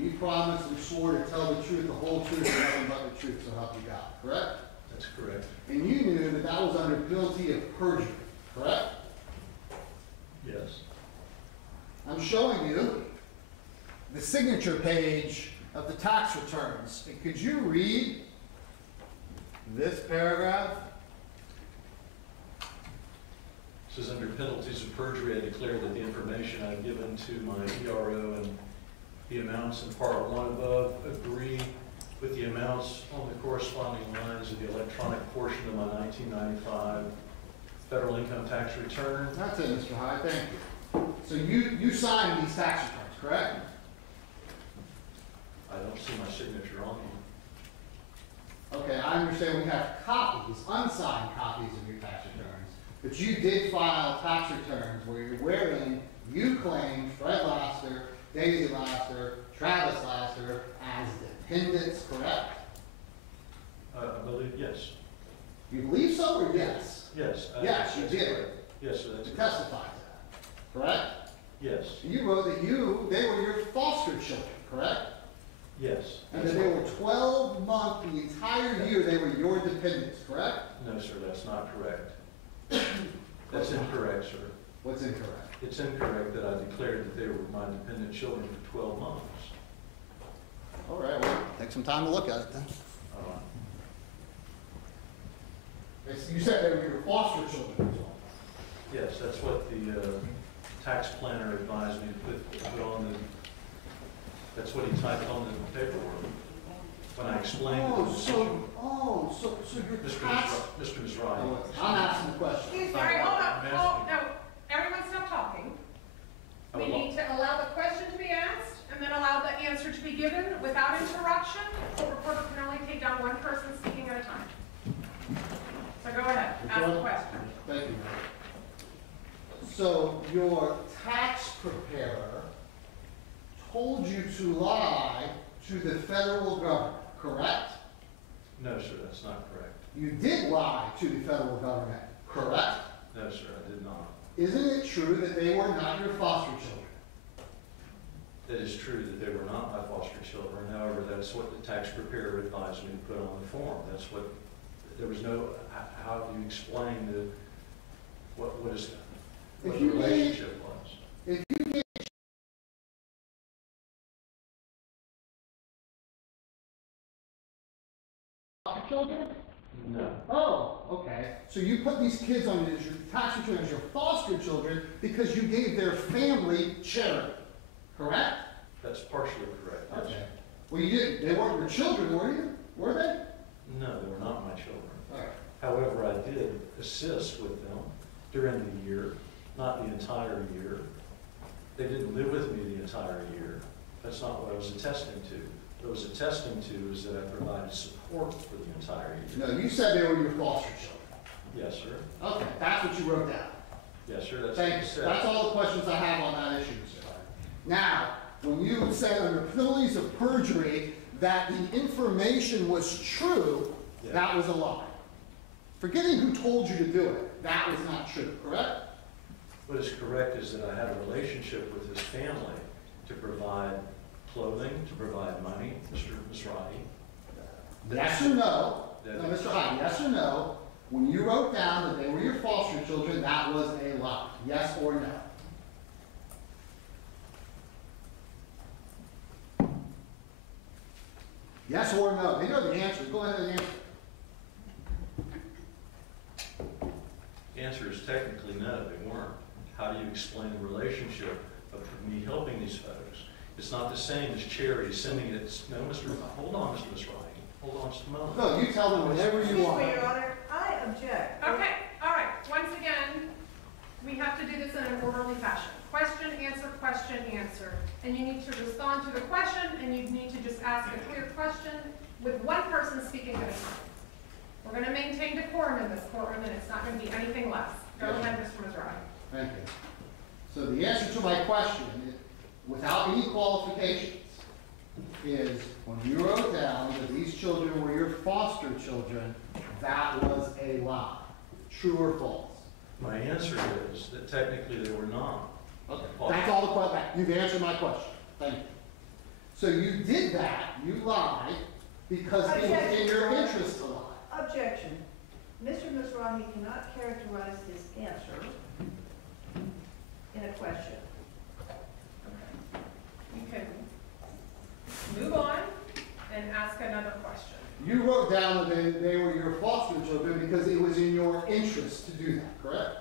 You promised and swore to tell the truth, the whole truth, and nothing but the truth, so help you God, correct? That's correct. And you knew that that was under penalty of perjury, correct? Yes. I'm showing you the signature page of the tax returns. And could you read this paragraph? It says, under penalties of perjury, I declare that the information I've given to my ERO and the amounts in Part 1 above agree with the amounts on the corresponding lines of the electronic portion of my 1995 federal income tax return. That's it, Mr. Hyde, thank you. So you signed these tax returns, correct? I don't see my signature on them. Okay, I understand we have copies, unsigned copies of your tax returns, but you did file tax returns wherein you claim Fred Laster, Daisy Laster, Travis Laster as dependents, correct? I believe, yes. You believe so or yes? Yes. Yes, you did. Correct. Yes, sir, that's You correct. testified to that, correct? Yes. You wrote that they were your foster children, correct? Yes. And that they were 12 months, the entire year they were your dependents, correct? No, sir, that's not correct. That's incorrect, sir. What's incorrect? It's incorrect that I declared that they were my dependent children for 12 months. All right, well, take some time to look at it then. You said they were your foster children as well. Yes, that's what the tax planner advised me to put on the, that's what he typed on the paperwork. When I explained the position. So your tax... Mr. Mizrahi. I'm asking the question. Excuse me, hold up. Oh, no, everyone stop talking. We need to allow the question to be asked and then allow the answer to be given without interruption. The reporter can only take down one person speaking at a time. So go ahead, ask the question. Thank you. So your tax preparer told you to lie to the federal government, correct? No, sir, that's not correct. You did lie to the federal government, correct? No, sir, I did not. Isn't it true that they were not your foster children? It is true that they were not my foster children. However, that's what the tax preparer advised me to put on the form. That's what, there was no, how do you explain what the relationship was? If you gave children? No. Oh, okay. So you put these kids on your tax return as your foster children because you gave their family charity, correct? That's partially correct. Yes. Okay. Well, you didn't. They weren't your children, were you? Were they? No, they were not my children. All right. However, I did assist with them during the year, not the entire year. They didn't live with me the entire year. That's not what I was attesting to. What I was attesting to is that I provided support for the entire year. No, you said they were your foster children. Yes, sir. Okay, that's what you wrote down. Yes, sir. That's Thank you. That's all the questions I have on that issue, Mr. Hyde. Now, when you said under penalties of perjury that the information was true, Yeah. that was a lie. Forgetting who told you to do it, that was not true, correct? What is correct is that I had a relationship with his family to provide clothing, to provide money, Mr. Mizrahi. Yes or no? No, Mr. Hyde, yes or no? When you wrote down that they were your foster children, that was a lie. Yes or no? Yes or no? They know the answer. Go ahead and answer. The answer is technically no, they weren't. How do you explain the relationship of me helping these folks? It's not the same as charity, sending it, no, hold on, Mr. Mizrahi. Hold on just a moment. No, you tell them whatever you Excuse me, want. Your Honor, I object. Okay, all right. Once again, we have to do this in an orderly fashion. Question, answer. And you need to respond to the question, and you need to just ask a clear question with one person speaking at a time. We're going to maintain decorum in this courtroom, and it's not going to be anything less. Go ahead, Mr. Mizrahi. Thank you. So the answer to my question, without any qualifications, is when you wrote down that these children were your foster children, that was a lie. True or false? My answer is that technically they were not. Okay. That's all the question. You've answered my question. Thank you. So you did that, you lied, because it was in your interest to lie. Objection. Mr. Mizrahi cannot characterize his answer in a question. You can move on and ask another question. You wrote down that they were your foster children because it was in your interest to do that, correct?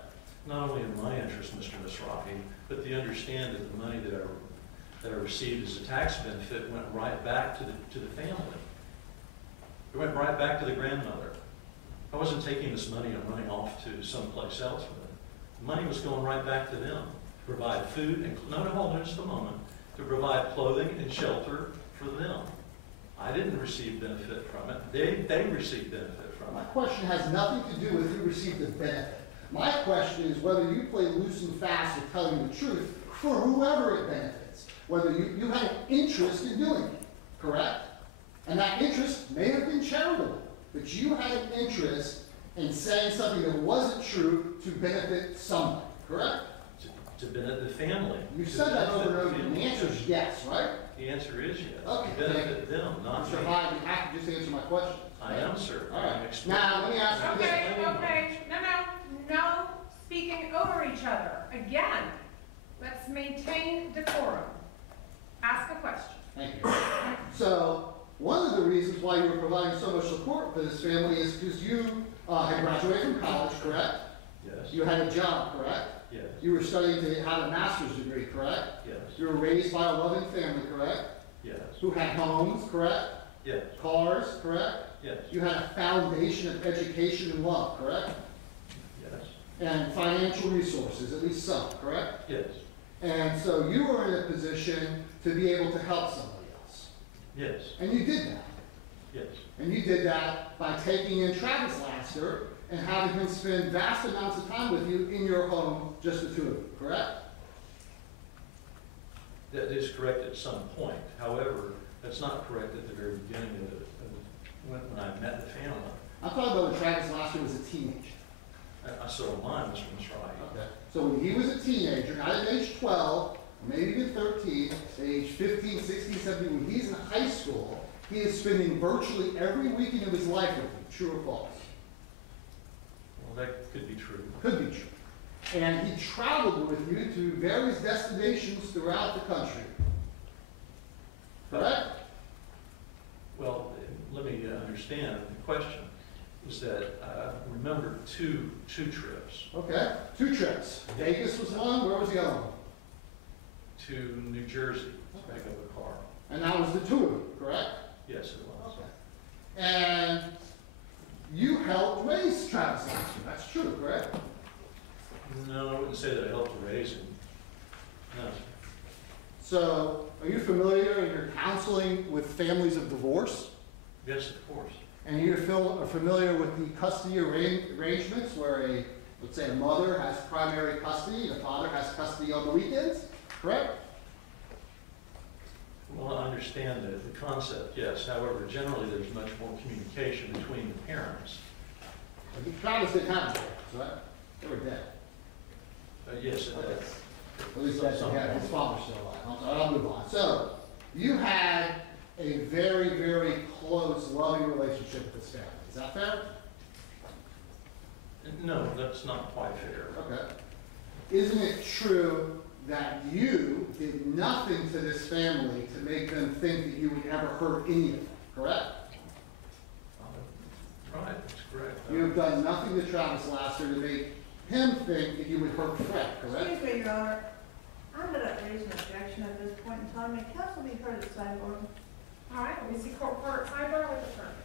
Not only in my interest, Mr. Mizrahi, but to understand that the money that I received as a tax benefit went right back to the family. It went right back to the grandmother. I wasn't taking this money and running off to someplace else with it. The money was going right back to them to provide food and, no, hold on just a moment, to provide clothing and shelter for them. I didn't receive benefit from it. They received benefit from My it. question has nothing to do with who received the benefit. My question is whether you play loose and fast with telling the truth for whoever it benefits. Whether you had an interest in doing it, correct? And that interest may have been charitable, but you had an interest in saying something that wasn't true to benefit somebody, correct? To benefit the family. You To said that over and benefit over, and the answer is yes, right? The answer is yes. Okay. To benefit them, not Mr. me. Hyde, you have to just answer my question. I am, sir. All I'm right. explaining- Now, let me ask you this. Okay, no speaking over each other. Again, let's maintain decorum. Ask a question. Thank you. So, one of the reasons why you were providing so much support for this family is because you had graduated from college, correct? Yes, You had a job, correct? yes, You were studying to have a master's degree, correct? yes, You were raised by a loving family, correct? yes, Who had homes, correct? yes, Cars, correct? yes, You had a foundation of education and love, correct? yes, And financial resources, at least some, correct? yes, And so you were in a position to be able to help somebody else. yes, And you did that. yes, And you did that by taking in Travis Laster and having him spend vast amounts of time with you in your home, just the two of you, correct? that is correct at some point. However, that's not correct at the very beginning of it, when I met the family. I'm talking about when Travis Laster was a teenager. I so am I, Mr. Mizrahi. Okay. So when he was a teenager, not at age 12, maybe even 13, at age 15, 16, 17, when he's in high school, he is spending virtually every weekend of his life with you. True or false? Well, that could be true. Could be true. And he traveled with you to various destinations throughout the country. Correct? Well, let me understand. The question is that remember two trips Okay. 2 trips. Vegas was one. Where was the other one? to New Jersey to Okay. pick up a car. And that was the 2 of you, correct? Yes, it was. And you helped raise Travis Laster. That's true, correct? No, I wouldn't say that I helped to raise him. No. So, are you familiar in your counseling with families of divorce? Yes, of course. And you're familiar with the custody arrangements where let's say a mother has primary custody, the father has custody on the weekends, correct? Well, I understand the concept, yes. However, generally, there's much more communication between the parents. Travis didn't have parents, right? They were dead. Yes, it Okay. does. At least that's what he had. His father's still alive. I'll move on. So, you had a very, very close, loving relationship with this family. Is that fair? No, that's not quite fair. Okay. Isn't it true that you did nothing to this family to make them think that you would ever hurt any of them, correct? Right, that's correct. You have done nothing to Travis Laster to make him think that you would hurt Fred, correct? Excuse me, Your Honor. I'm going to raise an objection at this point in time. May counsel be heard at sidebar? All right, we see court sidebar with the attorney.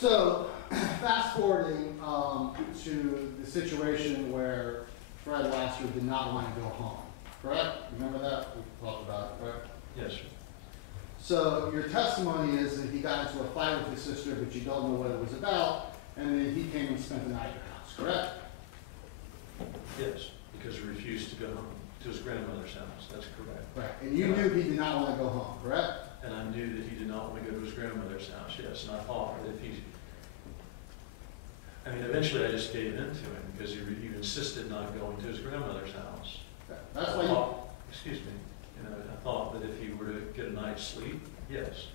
So, fast forwarding to the situation where Fred Laster did not want to go home, correct? Remember that? We talked about it, correct? Yes, sir. So your testimony is that he got into a fight with his sister, but you don't know what it was about, and then he came and spent the night at your house, correct? Yes, because he refused to go home to his grandmother's house. That's correct. Right. And you knew he did not want to go home, correct? And I knew that he did not want to go to his grandmother's house, yes, and I thought that if he, I mean, eventually I just gave in to him because he insisted not going to his grandmother's house. That's why I you, thought, excuse me, I thought that if he were to get a night's sleep, yes.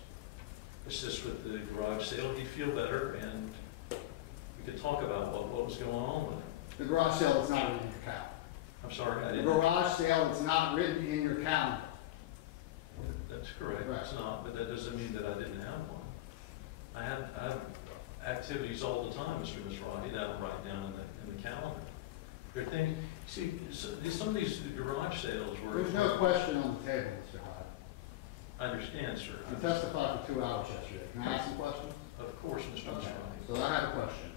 Assist with the garage sale, he'd feel better and we could talk about what was going on with him. the garage sale is not written in your calendar. I'm sorry, I The didn't. garage sale is not written in your calendar. That's correct, Right. it's not, but that doesn't mean that I didn't have one. I have activities all the time, Mr. Misrati, that I write down in the calendar. There are things, see, some of these garage sales were. There's no question on the table, Mr. Hyde. I understand, sir. You testified for 2 hours yesterday. Can I ask some questions? Of course, Mr. Misrati. So I have a question.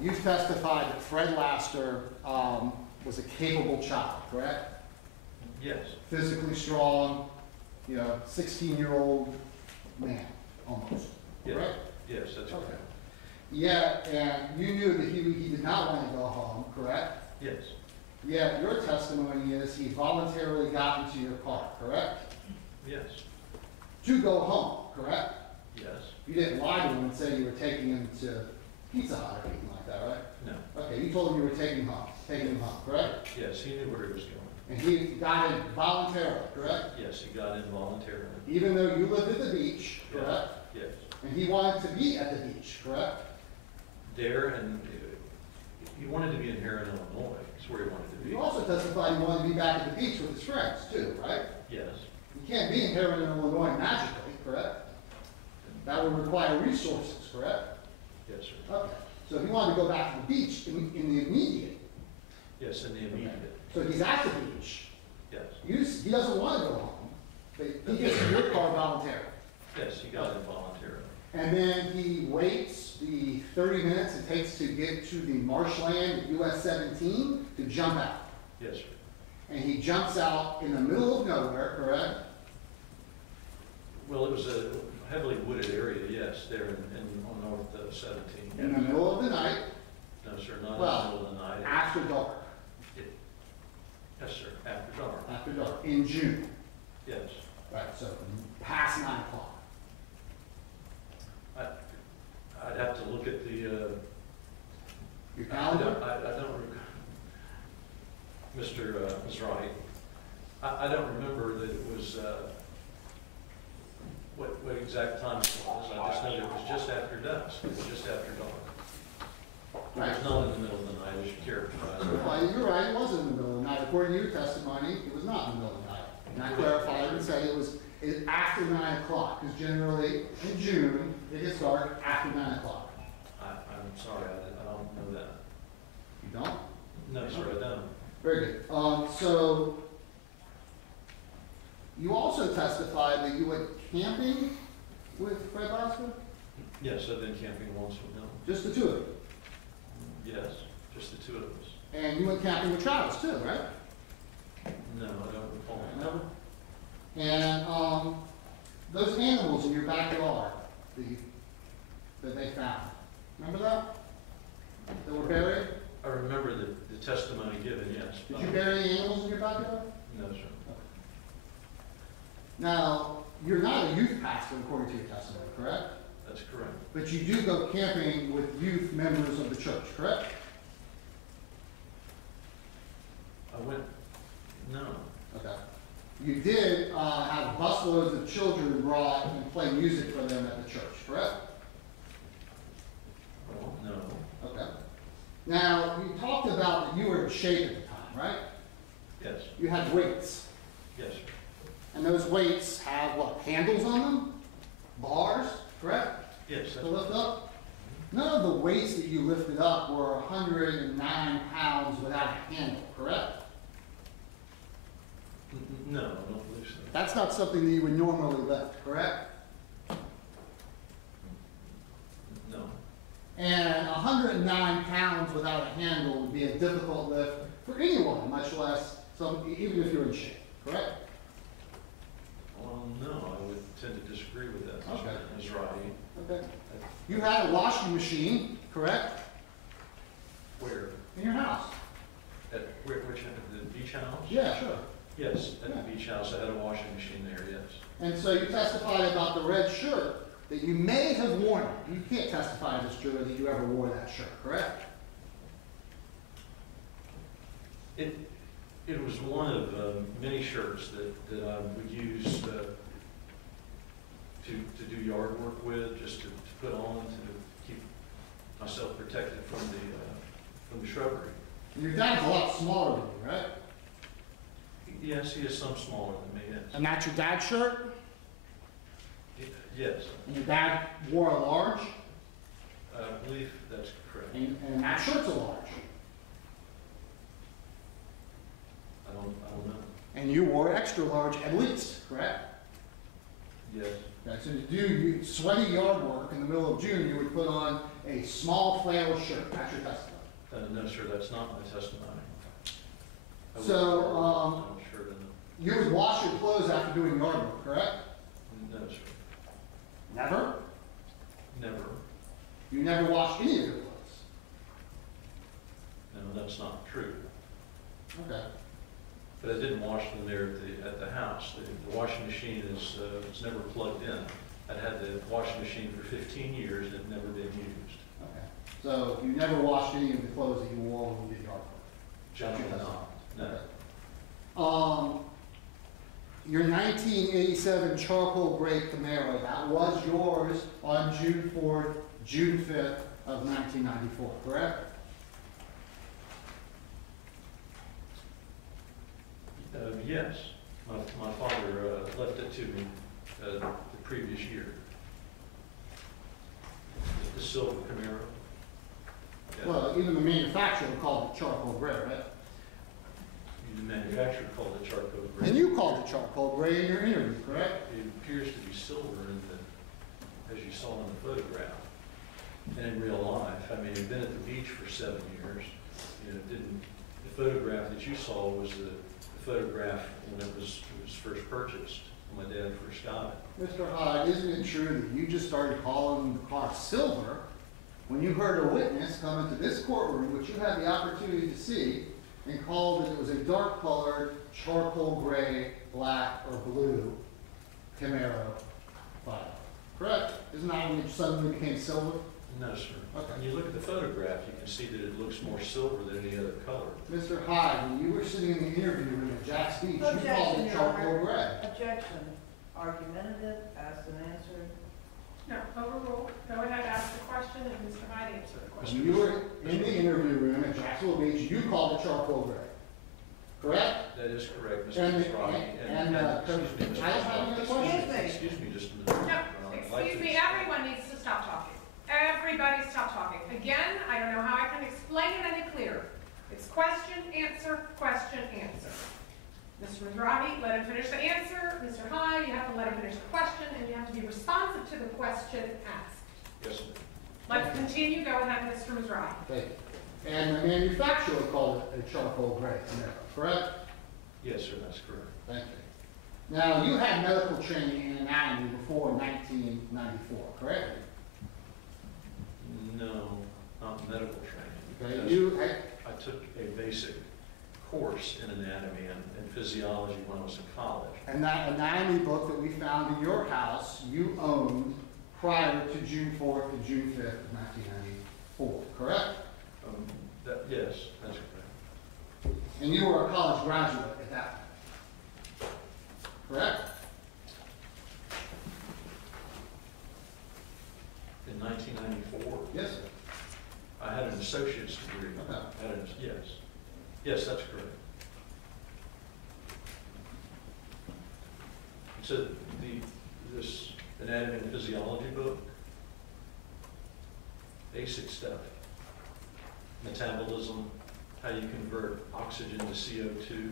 You testified that Fred Laster was a capable child, correct? Yes, Physically strong, 16-year-old man, almost, yes, correct? yes, that's Okay. correct. Yeah, and you knew that he did not want to go home, correct? Yes, Yet your testimony is he voluntarily got into your car, correct? yes, To go home, correct? yes, You didn't lie to him and say you were taking him to Pizza Hut or anything like that, right? no, Okay, you told him you were taking him home, correct? yes, he knew where he was going. And he got in voluntarily, correct? Yes, he got in voluntarily. Even though you lived at the beach, correct? Yes, And he wanted to be at the beach, correct? there, and he wanted to be in Heron, Illinois, that's where he wanted to be. You also testified he wanted to be back at the beach with his friends too, right? Yes, You can't be in Heron, Illinois magically, correct? That would require resources, correct? yes, sir. Okay. So if he wanted to go back to the beach in the immediate, Yes, in the immediate, so he's at the beach, yes, he doesn't want to go home, but he gets in your car voluntarily. yes, he got in voluntarily. And then he waits the 30 minutes it takes to get to the marshland at US 17 to jump out. Yes, sir. And he jumps out in the middle of nowhere, correct? Well, it was a heavily wooded area, yes, there on North 17. In the middle of the night, No, sir, not in the Well, middle of the night. after dark, Yes, sir, after dark. after dark, in June. Yes. Right, so past 9 o'clock. I'd have to look at the, Your calendar? I don't, Mr. Mizrahi, I don't remember that it was, what exact time it was. I just know that it was just after dusk, it was just after dark. It Right. was not in the middle of the night as you characterized it. Well, you're right, it wasn't in the middle of the night. According to your testimony, it was not in the middle of the night. And I clarified and said it was after 9 o'clock, because generally in June, it gets dark after 9 o'clock. I'm sorry, I don't know that. You don't? No, sir, I don't. Very good. So, you also testified that you went camping with Fred Lasker? Yes, I've been camping once with him. Just the two of you? Yes, just the two of us. And you went camping with Travis too, right? No, I don't recall. Never? And those animals in your backyard that they found, remember that? That were buried? I remember the testimony given, yes. Did you bury any animals in your backyard? No, sir. Now, you're not a youth pastor according to your testimony, correct? That's correct. But you do go camping with youth members of the church, correct? No, Okay. You did have busloads of children brought and play music for them at the church, correct? well, no, Okay. Now, you talked about that you were in shape at the time, right? yes, You had weights. yes, sir. And those weights have what, handles on them? Bars, correct? Yes, To that's, lift up? None of the weights that you lifted up were 109 pounds without a handle, correct? no, I don't believe so. That's not something that you would normally lift, correct? 9 pounds without a handle would be a difficult lift for anyone, much less even if you're in shape, correct? Well, no, I would tend to disagree with that, Okay. Ms. Roddy. Okay. You had a washing machine, correct? Where? In your house? Which, the beach house? Yeah, sure. Yes, at Yeah. the beach house, I had a washing machine there, yes. And so you testified about the red shirt that you may have worn it. You can't testify as a juror that you ever wore that shirt, correct? It was one of many shirts that I would use to do yard work with, just to put on to keep myself protected from the shrubbery. And your dad's a lot smaller than you, right? Yes, he is some smaller than me, yes. And that's your dad's shirt? Yes, And your dad wore a large? I believe that's correct. And that shirt's a large? I don't know. And you wore extra large at least, correct? Yes, Okay, so to do sweaty yard work in the middle of June, you would put on a small flannel shirt. That's your testimony. no, sir, that's not my testimony. I would So, wear a shirt in You would wash your clothes after doing yard work, correct? no, sir, Never? never. You never washed any of your clothes? No, that's not true. Okay. But I didn't wash them there at the house. The washing machine is never plugged in. I'd had the washing machine for 15 years and it never been used. Okay. So you never washed any of the clothes that you wore when you did yard work? Generally not, no. Okay. Your 1987 charcoal gray Camaro, that was yours on June 4th, June 5th of 1994, correct? Yes, my father left it to me the previous year. The silver Camaro. Yeah. Well, even the manufacturer called it charcoal gray, right? The manufacturer called it charcoal gray. And you called it charcoal gray in your interview, correct? It appears to be silver as you saw in the photograph. And in real life, I mean, I've been at the beach for 7 years. You know, the photograph that you saw was the photograph when it was first purchased, when my dad first got it. Mr. Hyde, isn't it true that you just started calling the car silver when you heard a witness come into this courtroom, which you had the opportunity to see, and called that it was a dark colored, charcoal gray, black, or blue Camaro file? Correct? Isn't that when it suddenly became silver? No, sir. Okay. When you look at the photograph, you can see that it looks more silver than any other color. Mr. Hyde, when you were sitting in the interview room at Jack's Beach, you called Objection, it Your charcoal Honor. gray. Objection. Argumentative, asked and answered. No, overruled. Go ahead, ask the question, and Mr. Hyde answer the When question. you were in the interview room at Jacksonville Beach, you called it charcoal gray. Correct? That is correct, Mr. And- Mizrahi. and, I don't have any questions. Excuse me just a minute. No, I'd like excuse to- me, everyone needs to stop talking. Everybody stop talking. Again, I don't know how I can explain it any clearer. It's question, answer, question, answer. Mr. Mizrahi, let him finish the answer. Mr. Hyde, you have to let him finish the question, and you have to be responsive to the question asked. Yes, ma'am. Let's continue. Go ahead, Mr. Mizrahi. Thank you. And the manufacturer called it a charcoal gray Camaro, correct? Yes, sir, that's correct. Thank you. Now, you had medical training in anatomy before 1994, correct? No, not medical training. Okay, you, I took a basic course in anatomy and physiology when I was in college. and that anatomy book that we found in your house, you owned prior to June 4th to June 5th of 1994, correct? Yes, that's correct. And you were a college graduate at that time, correct? In 1994, Yes, sir. I had an associate's degree. Okay. Yes. Yes, that's correct. So this anatomy and physiology book, basic stuff, metabolism, how you convert oxygen to CO2,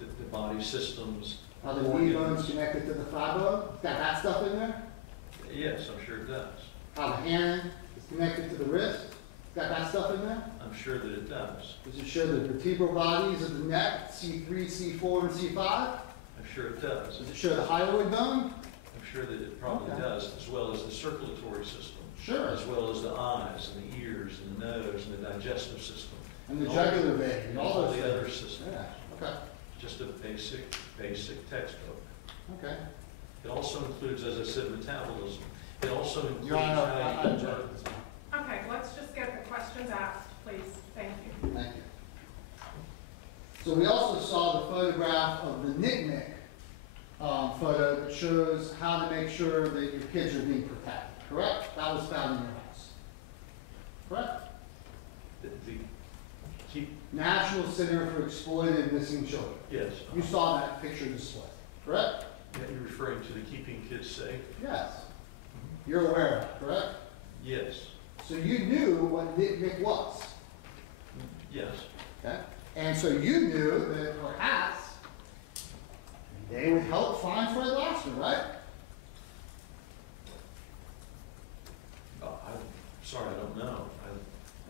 the body systems. Are the knee bones connected to the thigh bone? Got that stuff in there? Yes, I'm sure it does. How the hand is connected to the wrist? Got that stuff in there? I'm sure that it does. Does it show the vertebral bodies of the neck, C3, C4, and C5? I'm sure it does. Does it show the hyoid bone? I'm sure that it probably Okay. does, as well as the circulatory system. Sure. As well as the eyes and the ears and the nose and the digestive system. And the jugular vein, and all those the things. other systems. Yeah, okay, Just a basic textbook. okay. It also includes, as I said, metabolism. It also includes Your Honor, how I you object to this one. Okay, let's just get the questions asked, please. Thank you. Thank you. So we also saw the photograph of the Nick photo that shows how to make sure that your kids are being protected, correct? That was found in your house. Correct? keep, National Center for Exploited Missing Children. yes. You saw that picture display, correct? Yeah, you're referring to the keeping kids safe? Yes. You're aware of that, correct? Yes. So you knew what Nick was, Yes. okay? And so you knew that perhaps they would help find Fred Lasker, right? I'm sorry, I don't know.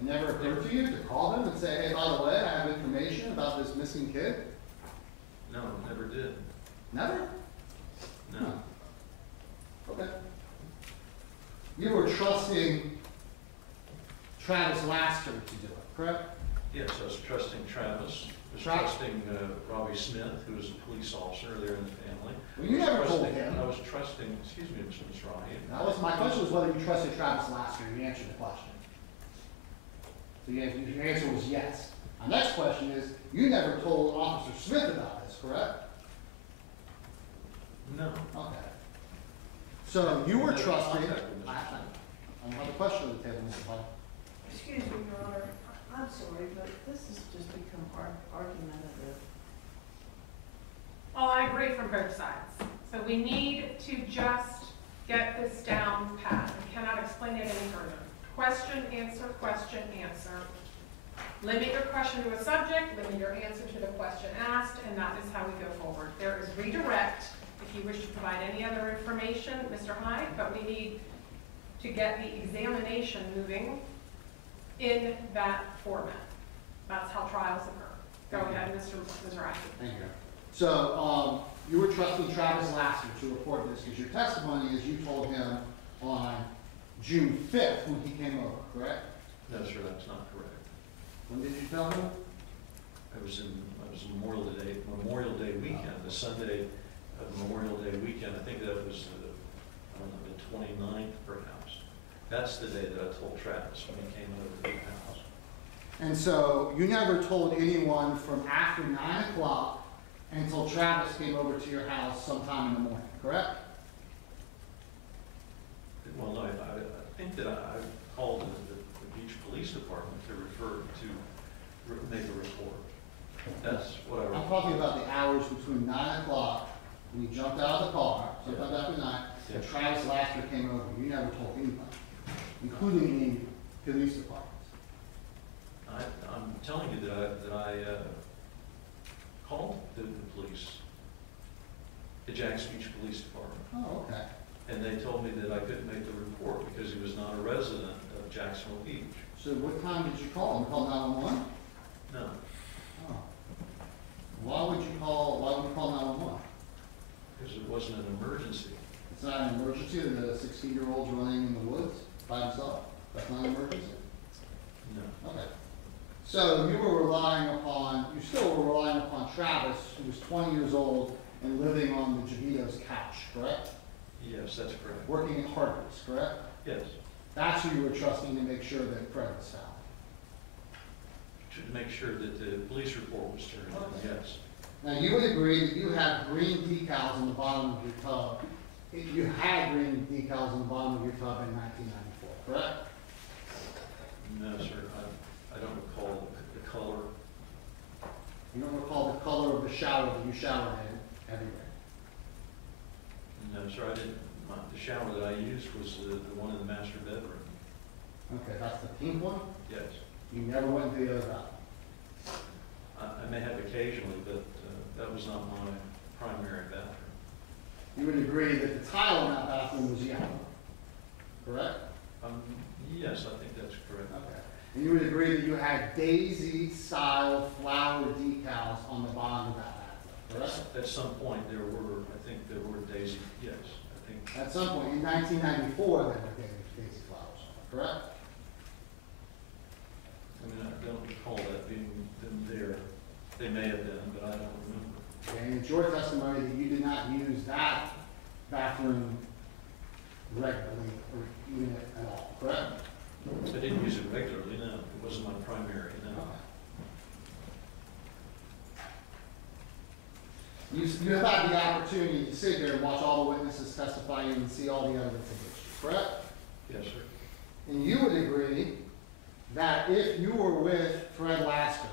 It never occurred to you to call them and say, hey, by the way, I have information about this missing kid? No, never did. Never? No. Okay. You were trusting Travis Lasker to do it, correct? Yes, I was trusting Travis. I was Tra- trusting Robbie Smith, who was a police officer there in the family. Well, you never told him. I was trusting, excuse me, Mr. Ronnie. That was, my question was whether you trusted Travis Lasker. You answered the question. So your answer was yes. Our next question is, you never told Officer Smith about this, correct? No. Okay. So you were Never trusting, contacted Mr. I have a question on the table, Mr. Pike. Excuse me, Your Honor, I'm sorry, but this has just become argumentative. Well, I agree from both sides. So we need to just get this down pat. I cannot explain it any further. Question, answer, question, answer. Limit your question to a subject, limit your answer to the question asked, and that is how we go forward. There is redirect if you wish to provide any other information, Mr. Hyde, but we need to get the examination moving in that format. That's how trials occur. Go ahead, Mr. Mizrahi. Thank you. So, you were trusting Travis Lasker to report this because your testimony is you told him on June 5th when he came over, correct? No, sir, that's not correct. When did you tell him? It was Memorial Day weekend, the Sunday of Memorial Day weekend. I think that was the 29th perhaps. That's the day that I told Travis when he came over to the house. And so you never told anyone from after 9 o'clock until Travis came over to your house sometime in the morning, correct? Well, no, I think that I called the Beach Police Department to make a report. That's what I. I'm talking about the hours between 9 o'clock when you jumped out of the car, sometime after 9, and Travis Lasker came over. You never told anybody, including any police departments. I'm telling you that I called the police, the Jackson Beach Police Department, Oh, okay. and they told me that I couldn't make the report because he was not a resident of Jacksonville Beach. So what time did you call him? Call 911? No, Oh. Why would you call 911? because it wasn't an emergency. It's not an emergency that a 16-year-old's running in the woods by himself? That's not an emergency? No. Okay. So you still were relying upon Travis, who was 20 years old and living on the Javito's couch, correct? Yes, that's correct. Working at Hardee's, correct? Yes, That's who you were trusting to make sure that Fred was found. to make sure that the police report was turned in, yes. Now, you would agree that you had green decals on the bottom of your tub. You had green decals on the bottom of your tub in 1994, correct? No, sir, I don't recall the color. You don't recall the color of the shower that you showered in every day? No, sir, I didn't. The shower that I used was the one in the master bedroom. Okay, that's the pink one? Yes. You never went to the other bathroom? I may have occasionally, but that was not my primary bathroom. You would agree that the tile in that bathroom was yellow, correct? Yes, I And you would agree that you had daisy-style flower decals on the bottom of that bathtub, correct? At some point, there were, I think there were daisy, yes, I think, At some point, in 1994, there were daisy flowers, correct? I mean, I don't recall that being them there. They may have been, but I don't remember. Okay, and it's your testimony that you did not use that bathroom regularly or even at all, correct? I didn't use it regularly, no. It wasn't my primary, no. You have had the opportunity to sit here and watch all the witnesses testify and see all the evidence against you, correct? Yes, sir. And you would agree that if you were with Fred Lasker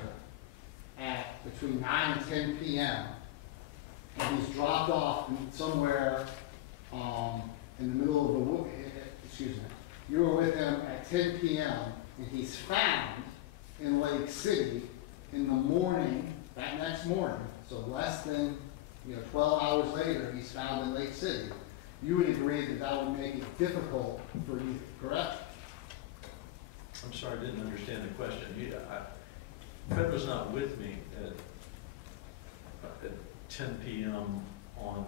at between 9 and 10 p.m., and he's dropped off somewhere in the middle of the wood, excuse me, you were with him at 10 p.m., and he's found in Lake City in the morning, that next morning, so less than 12 hours later, he's found in Lake City, you would agree that that would make it difficult for you, correct? I'm sorry, I didn't understand the question. Fred was not with me at 10 p.m. on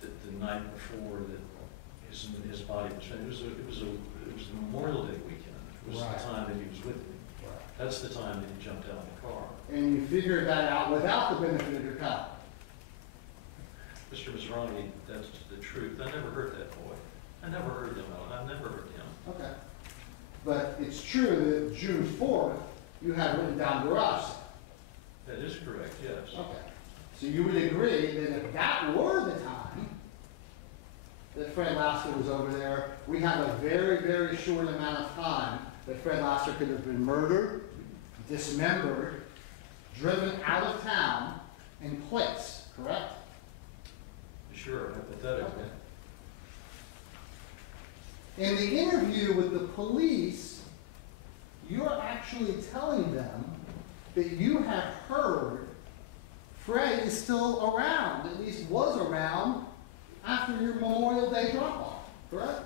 the night before that his body was found. It was the Memorial Day weekend. It was Right. the time that he was with me. Right. That's the time that he jumped out of the car. And you figured that out without the benefit of your count. Mr. Ronnie, that's the truth. I never heard that boy. I never heard him. I never heard him. Okay. But it's true that June 4th, you had written down garage sale. That is correct, yes. Okay. So you would agree that if that were the time that Fred Lasker was over there, we have a very, very short amount of time that Fred Lasker could have been murdered, dismembered, driven out of town, and placed, correct? Sure, hypothetically. In the interview with the police, you're actually telling them that you have heard Fred is still around, at least was around, after your Memorial Day drop-off, correct?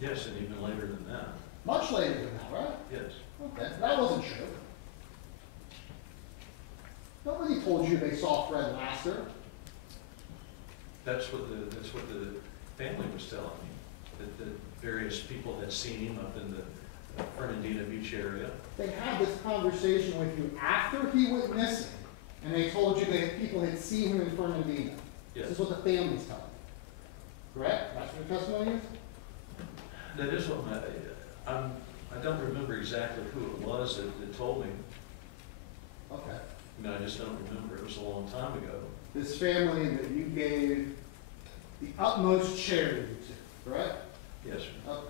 Yes, and even later than that. Much later than that, right? Yes. Okay, that wasn't true. Nobody told you they saw Fred Lasker. That's what the family was telling me, that various people had seen him up in the Fernandina Beach area. They had this conversation with you after he went missing, and they told you that people had seen him in Fernandina. Yes. This is what the family's telling you. Correct? That's what your testimony is? That is what I don't remember exactly who it was that told me. Okay. I mean, I just don't remember. It was a long time ago. This family that you gave the utmost charity to, correct? Yes, sir. Okay.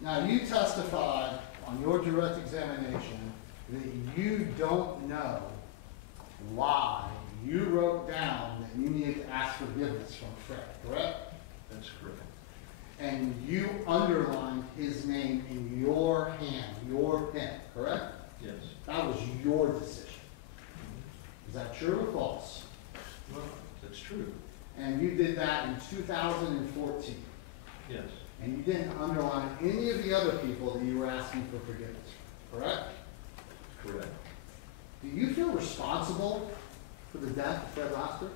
Now, you testified on your direct examination that you don't know why you wrote down that you needed to ask forgiveness from Fred, correct? That's correct. And you underlined his name in your hand, your pen, correct? Yes. That was your decision. Is that true or false? Well, that's true. And you did that in 2014. Yes. And you didn't underline any of the other people that you were asking for forgiveness, correct? Correct. Do you feel responsible for the death of Fred Lasker?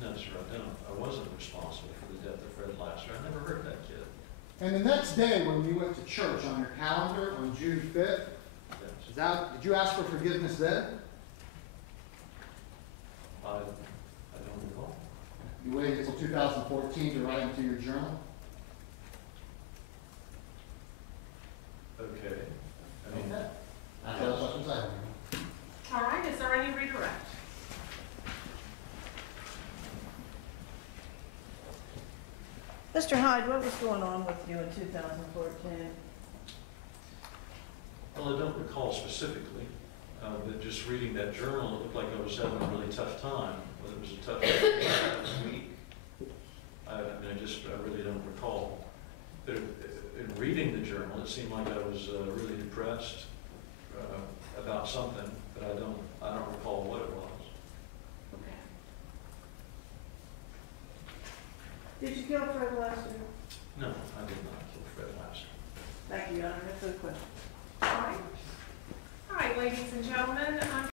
No, sir, I don't. I wasn't responsible for the death of Fred Lasker. I never heard that kid. And the next day when you went to church on your calendar on June 5th, Yes. did you ask for forgiveness then? I don't recall. You waited until 2014 to write into your journal? Okay. I mean, Okay. That's all the questions I have. All right, is there any redirect? Mr. Hyde, what was going on with you in 2014? well, I don't recall specifically, but just reading that journal, it looked like I was having a really tough time. Whether it was a tough week, I really don't recall. But in reading the journal, it seemed like I was really depressed about something, but I don't recall what it was. Did you kill Fred Lasker? No, I did not kill Fred Lasker. Thank you, Your Honor. If the ladies and gentlemen.